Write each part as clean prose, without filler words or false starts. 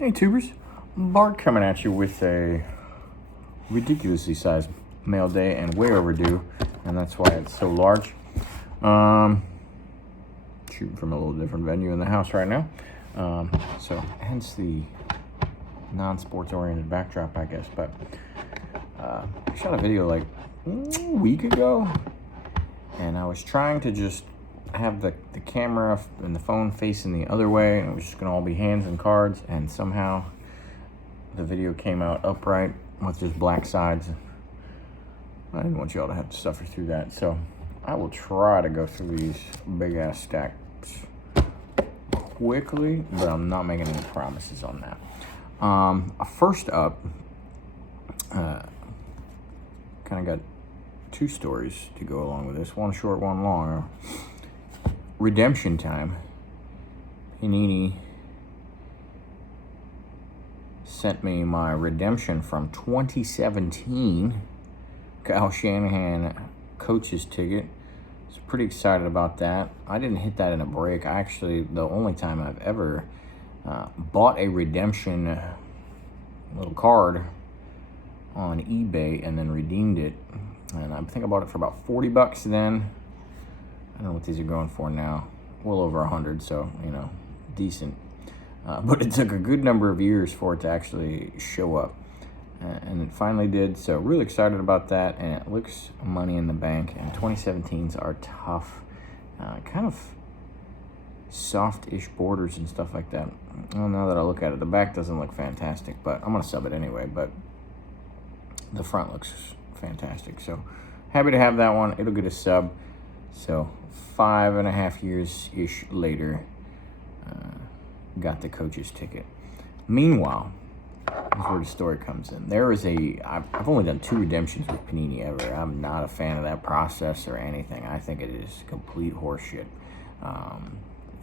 Hey tubers, Bart coming at you with a ridiculously sized mail day and way overdue, and that's why it's so large. Shooting from a little different venue in the house right now, so hence the non-sports oriented backdrop, I guess. But I shot a video like a week ago, and I was trying to just have the camera and the phone facing the other way, and it was just gonna all be hands and cards, and somehow the video came out upright with just black sides. I didn't want y'all to have to suffer through that, so I will try to go through these big ass stacks quickly, but I'm not making any promises on that. First up, kind of got two stories to go along with this, one short, one long. Redemption time. Panini sent me my redemption from 2017 Kyle Shanahan coach's ticket. I was pretty excited about that. I didn't hit that in a break. The only time I've ever bought a redemption little card on eBay and then redeemed it. And I think I bought it for about $40 then. I don't know what these are going for now. Well over 100, so, decent. But it took a good number of years for it to actually show up. And it finally did, so really excited about that. And it looks money in the bank. And 2017s are tough. Kind of soft-ish borders and stuff like that. Well, now that I look at it, the back doesn't look fantastic, but I'm going to sub it anyway. But the front looks fantastic. So happy to have that one. It'll get a sub. So 5.5 years-ish later, got the coach's ticket. Meanwhile, here's where the story comes in. I've only done 2 redemptions with Panini ever. I'm not a fan of that process or anything. I think it is complete horseshit.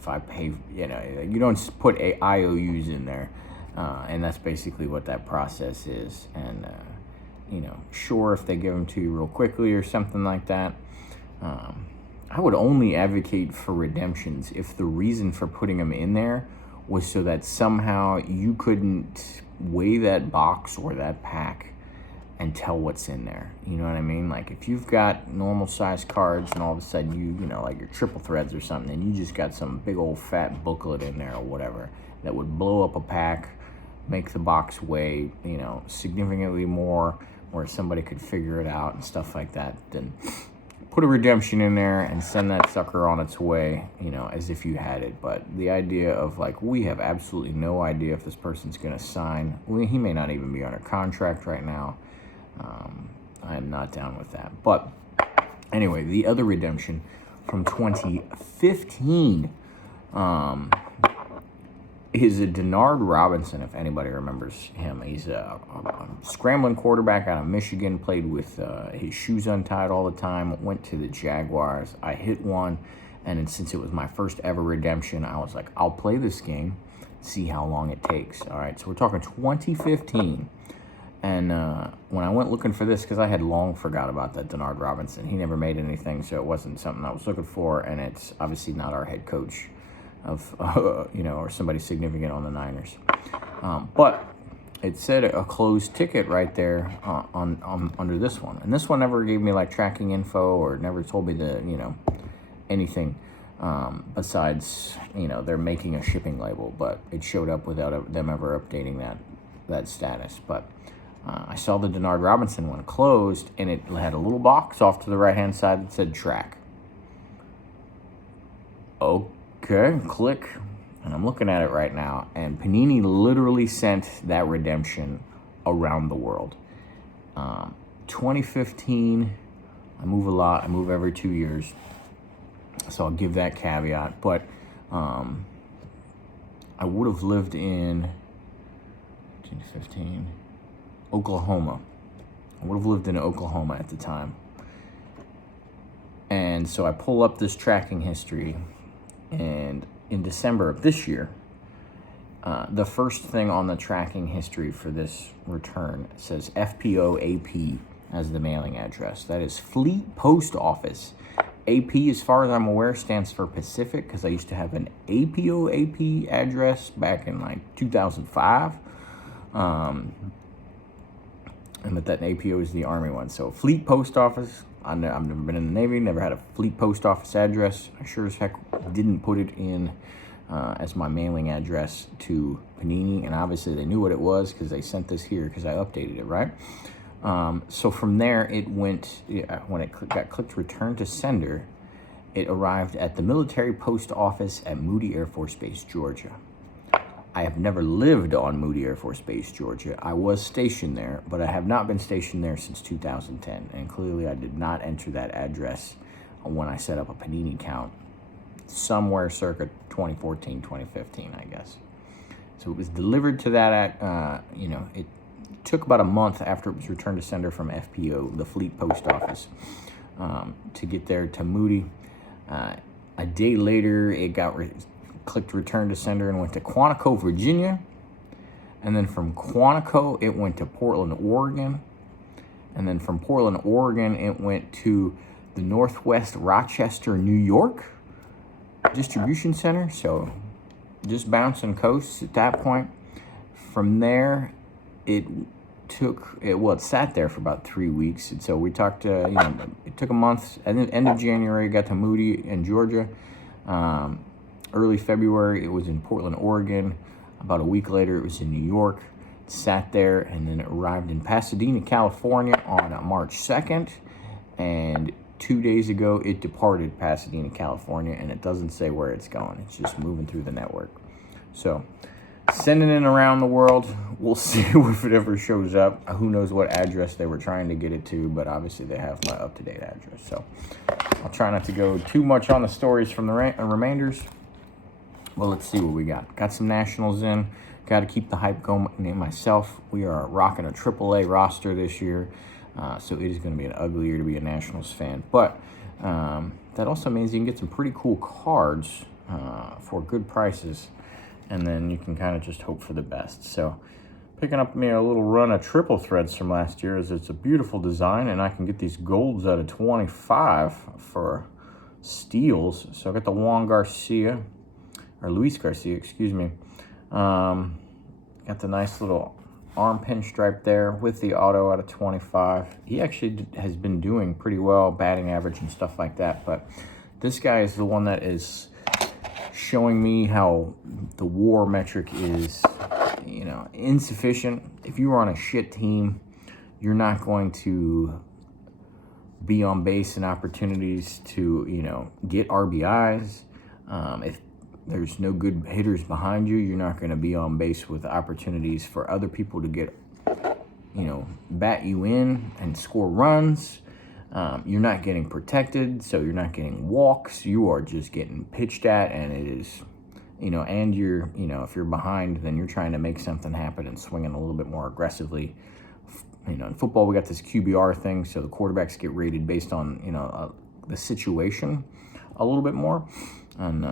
If I pay, you don't put IOUs in there, and that's basically what that process is. And, sure, if they give them to you real quickly or something like that, I would only advocate for redemptions if the reason for putting them in there was so that somehow you couldn't weigh that box or that pack and tell what's in there. You know what I mean? Like if you've got normal size cards and all of a sudden like your triple threads or something, and you just got some big old fat booklet in there or whatever that would blow up a pack, make the box weigh, significantly more where somebody could figure it out and stuff like that, then put a redemption in there and send that sucker on its way, as if you had it. But the idea of we have absolutely no idea if this person's going to sign. He may not even be under contract right now. I am not down with that. But anyway, the other redemption from 2015 is a Denard Robinson, if anybody remembers him. He's a scrambling quarterback out of Michigan, played with his shoes untied all the time, went to the Jaguars. I hit one, and since it was my first ever redemption, I was like, I'll play this game, see how long it takes. All right, so we're talking 2015. And when I went looking for this, because I had long forgot about that Denard Robinson. He never made anything, so it wasn't something I was looking for, and it's obviously not our head coach or somebody significant on the Niners. But it said a closed ticket right there on under this one. And this one never gave me tracking info or never told me anything besides, they're making a shipping label, but it showed up without them ever updating that status. But I saw the Denard Robinson one closed, and it had a little box off to the right-hand side that said track. Okay, click, and I'm looking at it right now, and Panini literally sent that redemption around the world. 2015, I move a lot. I move every 2 years, so I'll give that caveat. But I would have lived in 2015, Oklahoma. I would have lived in Oklahoma at the time. And so I pull up this tracking history, and in December of this year, the first thing on the tracking history for this return says FPO AP as the mailing address. That is Fleet Post Office, AP, as far as I'm aware, stands for Pacific, because I used to have an APO-AP address back in like 2005. But that APO is the Army one. So Fleet Post Office. I've never been in the Navy, never had a Fleet Post Office address. I sure as heck didn't put it in as my mailing address to Panini, and obviously they knew what it was because they sent this here because I updated it, right? So from there, it went, when it got clicked return to sender, it arrived at the Military Post Office at Moody Air Force Base, Georgia. I have never lived on Moody Air Force Base, Georgia. I was stationed there, but I have not been stationed there since 2010. And clearly I did not enter that address when I set up a Panini account somewhere circa 2014, 2015, I guess. So it was delivered to that, it took about a month after it was returned to sender from FPO, the Fleet Post Office, to get there to Moody. A day later, it got clicked return to sender and went to Quantico, Virginia. And then from Quantico, it went to Portland, Oregon. And then from Portland, Oregon, it went to the Northwest Rochester, New York distribution center. So just bouncing coasts at that point. From there, it sat there for about 3 weeks. And so we talked to, it took a month. At the end of January, it got to Moody in Georgia. Early February, it was in Portland, Oregon. About a week later, it was in New York. It sat there, and then it arrived in Pasadena, California on March 2nd. And 2 days ago, it departed Pasadena, California, and it doesn't say where it's going. It's just moving through the network. So, sending it around the world. We'll see if it ever shows up. Who knows what address they were trying to get it to, but obviously they have my up-to-date address. So, I'll try not to go too much on the stories from the remainders. Well, let's see what we got. Got some Nationals in. Got to keep the hype going myself. We are rocking a AAA roster this year. So it is going to be an ugly year to be a Nationals fan. But that also means you can get some pretty cool cards for good prices. And then you can kind of just hope for the best. So picking up me a little run of triple threads from last year, is it's a beautiful design. And I can get these golds out of 25 for steals. So I got the Luis Garcia, excuse me. Got the nice little arm pinstripe there with the auto out of 25. He actually has been doing pretty well, batting average and stuff like that. But this guy is the one that is showing me how the WAR metric is, insufficient. If you were on a shit team, you're not going to be on base in opportunities to, get RBIs. If there's no good hitters behind you, you're not going to be on base with opportunities for other people to get, bat you in and score runs. You're not getting protected, so you're not getting walks. You are just getting pitched at, and it is, and you're, if you're behind, then you're trying to make something happen and swinging a little bit more aggressively. In football, we got this QBR thing, so the quarterbacks get rated based on, the situation a little bit more. And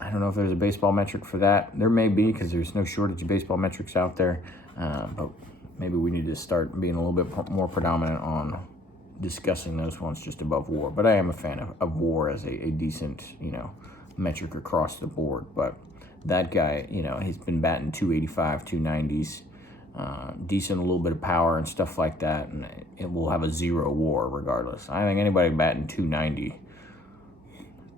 I don't know if there's a baseball metric for that. There may be, because there's no shortage of baseball metrics out there. But maybe we need to start being a little bit more predominant on discussing those ones just above WAR. But I am a fan of WAR as a decent, metric across the board. But that guy, he's been batting 285, 290s. Decent, a little bit of power and stuff like that. And it will have a 0 WAR regardless. I think anybody batting 290...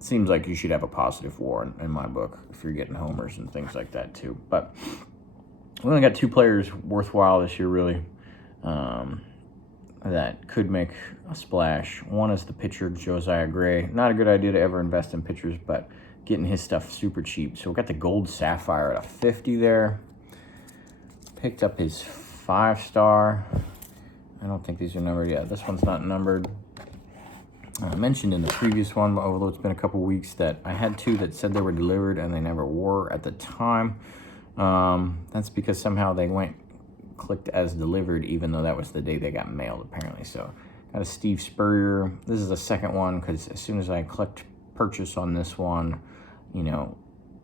seems like you should have a positive WAR in my book if you're getting homers and things like that too. But we only got 2 players worthwhile this year, really, that could make a splash. One is the pitcher, Josiah Gray. Not a good idea to ever invest in pitchers, but getting his stuff super cheap. So we got the Gold Sapphire at a 50 there. Picked up his 5-star. I don't think these are numbered yet. This one's not numbered. I mentioned in the previous one, although it's been a couple weeks, that I had 2 that said they were delivered and they never were at the time. That's because somehow they clicked as delivered, even though that was the day they got mailed, apparently. So got a Steve Spurrier. This is the second one, because as soon as I clicked purchase on this one,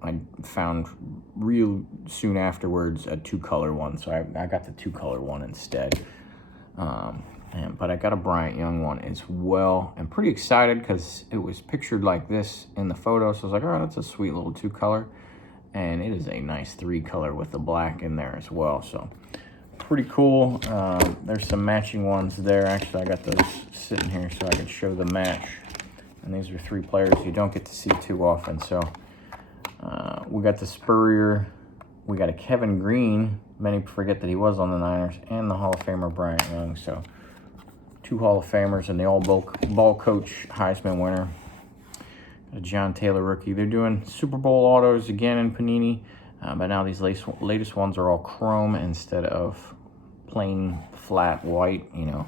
I found real soon afterwards a 2-color one. So I got the 2-color one instead. But I got a Bryant Young one as well. I'm pretty excited because it was pictured like this in the photo. So I was like, all right, that's a sweet little 2-color. And it is a nice 3-color with the black in there as well. So pretty cool. There's some matching ones there. Actually, I got those sitting here so I can show the match. And these are 3 players you don't get to see too often. So we got the Spurrier. We got a Kevin Green. Many forget that he was on the Niners. And the Hall of Famer Bryant Young. So 2 Hall of Famers and the all-ball coach Heisman winner. A John Taylor rookie. They're doing Super Bowl autos again in Panini. But now these latest ones are all chrome instead of plain flat white, you know.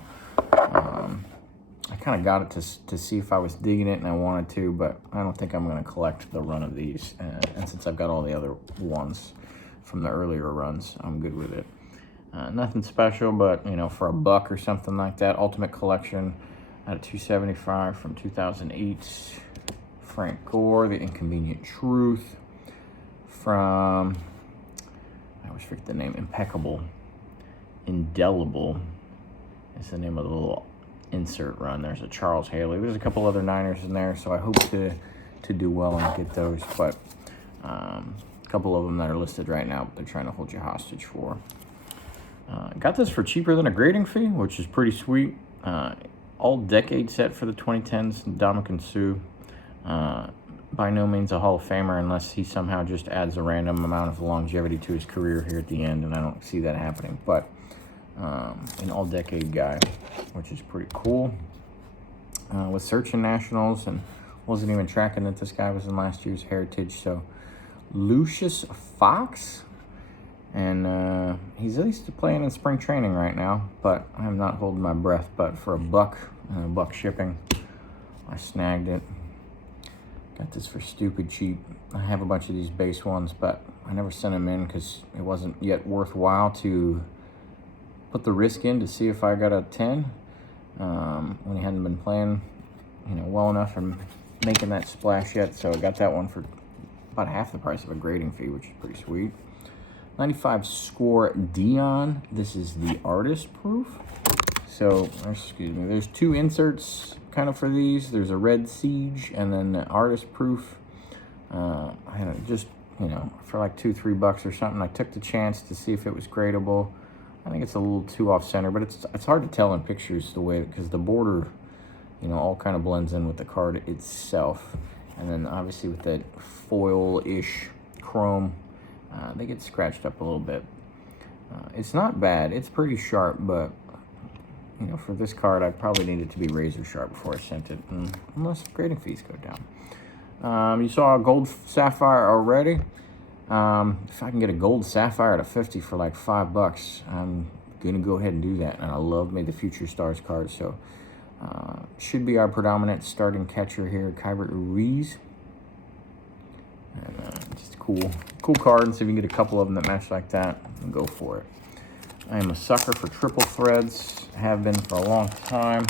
I kind of got it to see if I was digging it, and I wanted to, but I don't think I'm going to collect the run of these. And since I've got all the other ones from the earlier runs, I'm good with it. Nothing special, but, you know, for $1 or something like that. Ultimate Collection at a $275 from 2008. Frank Gore, The Inconvenient Truth. From, I always forget the name, Impeccable. Indelible is the name of the little insert run. There's a Charles Haley. There's a couple other Niners in there, so I hope to do well and get those. But a couple of them that are listed right now, but they're trying to hold you hostage for. Got this for cheaper than a grading fee, which is pretty sweet. All-decade set for the 2010s, Ndamukong Suh. By no means a Hall of Famer unless he somehow just adds a random amount of longevity to his career here at the end, and I don't see that happening. But an all-decade guy, which is pretty cool. Was searching Nationals and wasn't even tracking that this guy was in last year's Heritage. So Lucius Fox, and he's at least playing in spring training right now, but I'm not holding my breath. But for $1 shipping, I snagged it. Got this for stupid cheap. I have a bunch of these base ones, but I never sent them in because it wasn't yet worthwhile to put the risk in to see if I got a 10 when he hadn't been playing, you know, well enough and making that splash yet. So I got that one for about half the price of a grading fee, which is pretty sweet. 95 score Dion. This is the artist proof. So, excuse me, there's 2 inserts kind of for these. There's a Red Siege and then the artist proof. I had it just, you know, for like $2-3 or something. I took the chance to see if it was gradable. I think it's a little too off center, but it's hard to tell in pictures the way, because the border, you know, all kind of blends in with the card itself. And then obviously with that foil-ish chrome, they get scratched up a little bit. It's not bad. It's pretty sharp, but you know, for this card, I probably need it to be razor sharp before I sent it, unless grading fees go down. You saw a gold sapphire already. If I can get a gold sapphire at a 50 for like $5, I'm gonna go ahead and do that. And I love May the Future Stars card, so should be our predominant starting catcher here, Kyber Ruiz. And just cool card, and see if you can get a couple of them that match like that, and go for it. I am a sucker for triple threads, have been for a long time,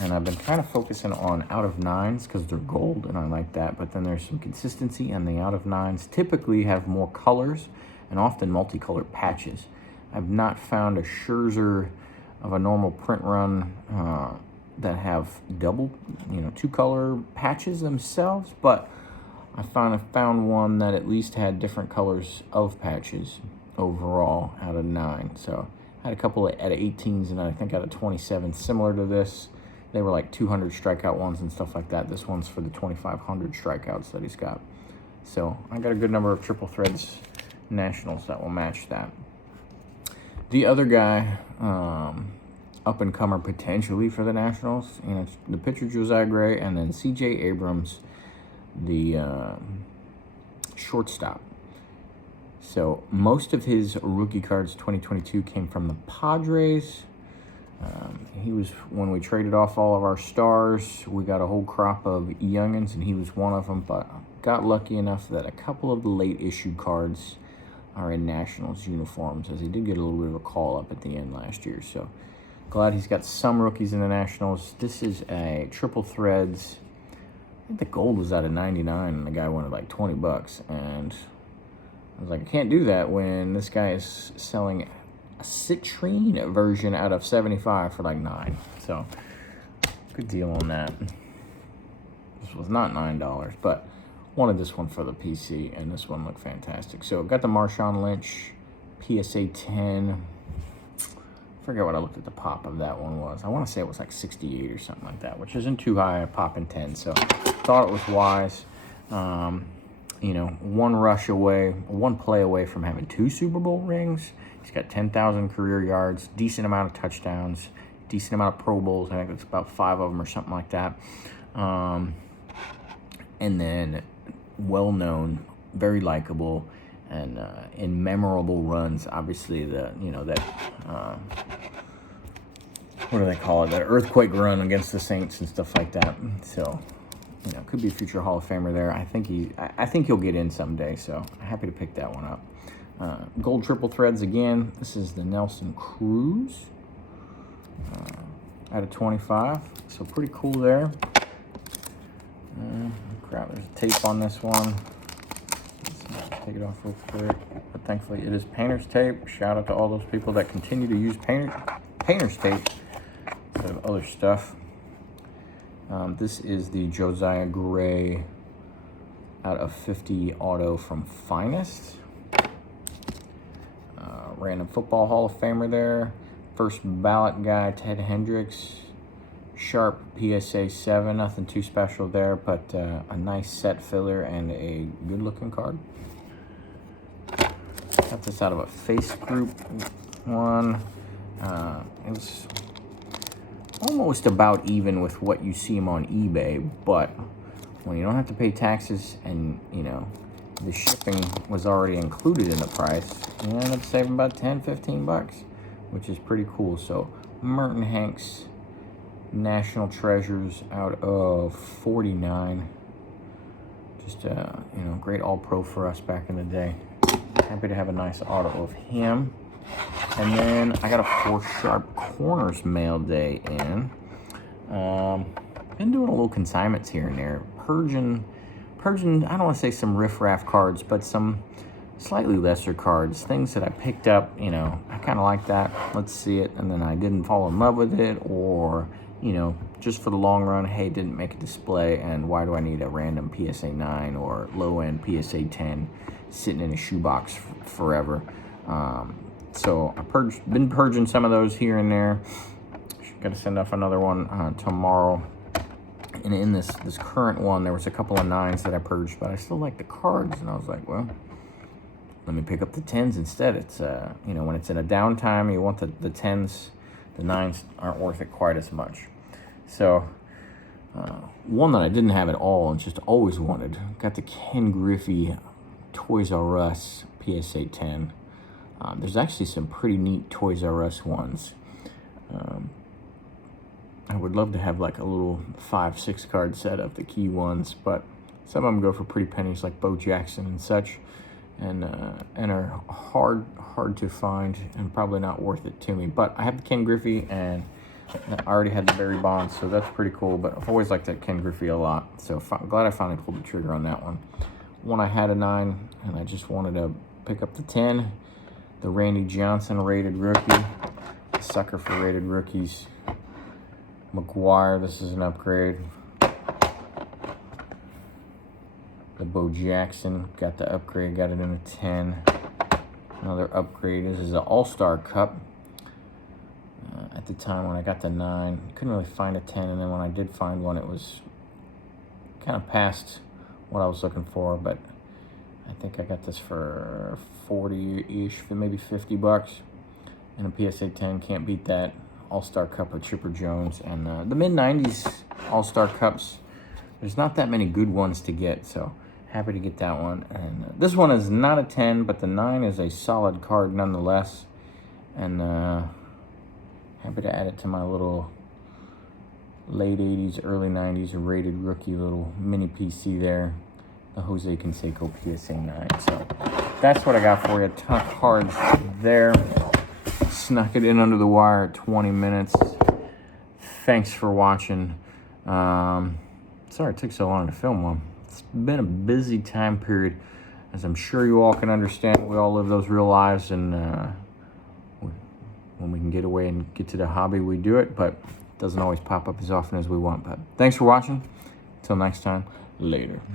and I've been kind of focusing on out of 9s because they're gold and I like that, but then there's some consistency, and the out of 9s typically have more colors and often multicolored patches. I've not found a Scherzer of a normal print run that have double, you know, 2-color patches themselves, but I found one that at least had different colors of patches overall out of 9. So I had a couple out of 18s and I think out of 27 similar to this. They were like 200 strikeout ones and stuff like that. This one's for the 2,500 strikeouts that he's got. So I got a good number of triple threads Nationals that will match that. The other guy, up and comer potentially for the Nationals, you know, the pitcher Josiah Gray, and then C.J. Abrams, the shortstop. So most of his rookie cards 2022 came from the Padres. He was, when we traded off all of our stars, we got a whole crop of youngins, and he was one of them, but got lucky enough that a couple of the late issued cards are in Nationals uniforms, as he did get a little bit of a call up at the end last year. So glad he's got some rookies in the Nationals. This is a triple threads. I think the gold was out of 99 and the guy wanted like $20, and I was like, I can't do that when this guy is selling a citrine version out of 75 for like $9. So good deal on that. This was not $9, but wanted this one for the PC, and this one looked fantastic. So got the Marshawn Lynch PSA 10. Forget what I looked at the pop of that one was. I want to say it was like 68 or something like that, which isn't too high, a pop in 10. So thought it was wise. You know, one play away from having 2 Super Bowl rings. He's got 10,000 career yards, decent amount of touchdowns, decent amount of Pro Bowls. I think it's about 5 of them or something like that. And then well-known, very likable, and in memorable runs. Obviously, what do they call it? That earthquake run against the Saints and stuff like that. So, you know, could be a future Hall of Famer there. I think he'll get in someday. So, happy to pick that one up. Gold triple threads again. This is the Nelson Cruz out of 25. So pretty cool there. Crap, there's a tape on this one. Let's take it off real quick. But thankfully it is painter's tape. Shout out to all those people that continue to use painter's tape instead of other stuff. This is the Josiah Gray out of 50 auto from Finest. Random Football Hall of Famer there. First ballot guy, Ted Hendricks. Sharp PSA 7, nothing too special there, but a nice set filler and a good looking card. Got this out of a face group one. It was almost about even with what you see them on eBay, but when you don't have to pay taxes and, you know, the shipping was already included in the price, you end up saving about 10, 15 bucks, which is pretty cool. So Merton Hanks National Treasures out of 49. Just you know, great all-pro for us back in the day. Happy to have a nice auto of him. And then I got a 4 Sharp Corners mail day in. Been doing a little consignments here and there. Purging, I don't want to say some riff-raff cards, but some slightly lesser cards. Things that I picked up, you know, I kind of like that. Let's see it. And then I didn't fall in love with it, or, you know, just for the long run, hey, didn't make a display, and why do I need a random PSA 9 or low-end PSA 10 sitting in a shoebox forever? So I've been purging some of those here and there. Got to send off another one tomorrow. And in this current one, there was a couple of 9s that I purged, but I still like the cards. And I was like, well, let me pick up the 10s instead. It's, you know, when it's in a downtime, you want the 10s. The 9s aren't worth it quite as much. So, one that I didn't have at all and just always wanted, got the Ken Griffey Toys R Us PSA 10. There's actually some pretty neat Toys R Us ones. I would love to have like a little 5-6 card set of the key ones, but some of them go for pretty pennies, like Bo Jackson and such, and are hard to find and probably not worth it to me. But I have the Ken Griffey, and I already had the Barry Bonds, so that's pretty cool. But I've always liked that Ken Griffey a lot, so glad I finally pulled the trigger on that one. One I had a 9, and I just wanted to pick up the 10. The Randy Johnson rated rookie, sucker for rated rookies. McGuire, this is an upgrade. The Bo Jackson, got the upgrade, got it in a 10. Another upgrade, this is an All-Star Cup. At the time when I got the 9, couldn't really find a 10, and then when I did find one, it was kind of past what I was looking for, but I think I got this for 40-ish, maybe 50 bucks. And a PSA 10, can't beat that. All-Star Cup of Chipper Jones. And the mid-90s All-Star Cups, there's not that many good ones to get, so happy to get that one. And this one is not a 10, but the 9 is a solid card nonetheless. And happy to add it to my little late 80s, early 90s rated rookie little mini PC there. The Jose Canseco PSA 9. So that's what I got for you. A ton of cards there. Snuck it in under the wire at 20 minutes. Thanks for watching. Sorry it took so long to film one. It's been a busy time period, as I'm sure you all can understand. We all live those real lives, and when we can get away and get to the hobby, we do it, but it doesn't always pop up as often as we want. But thanks for watching. Until next time, later.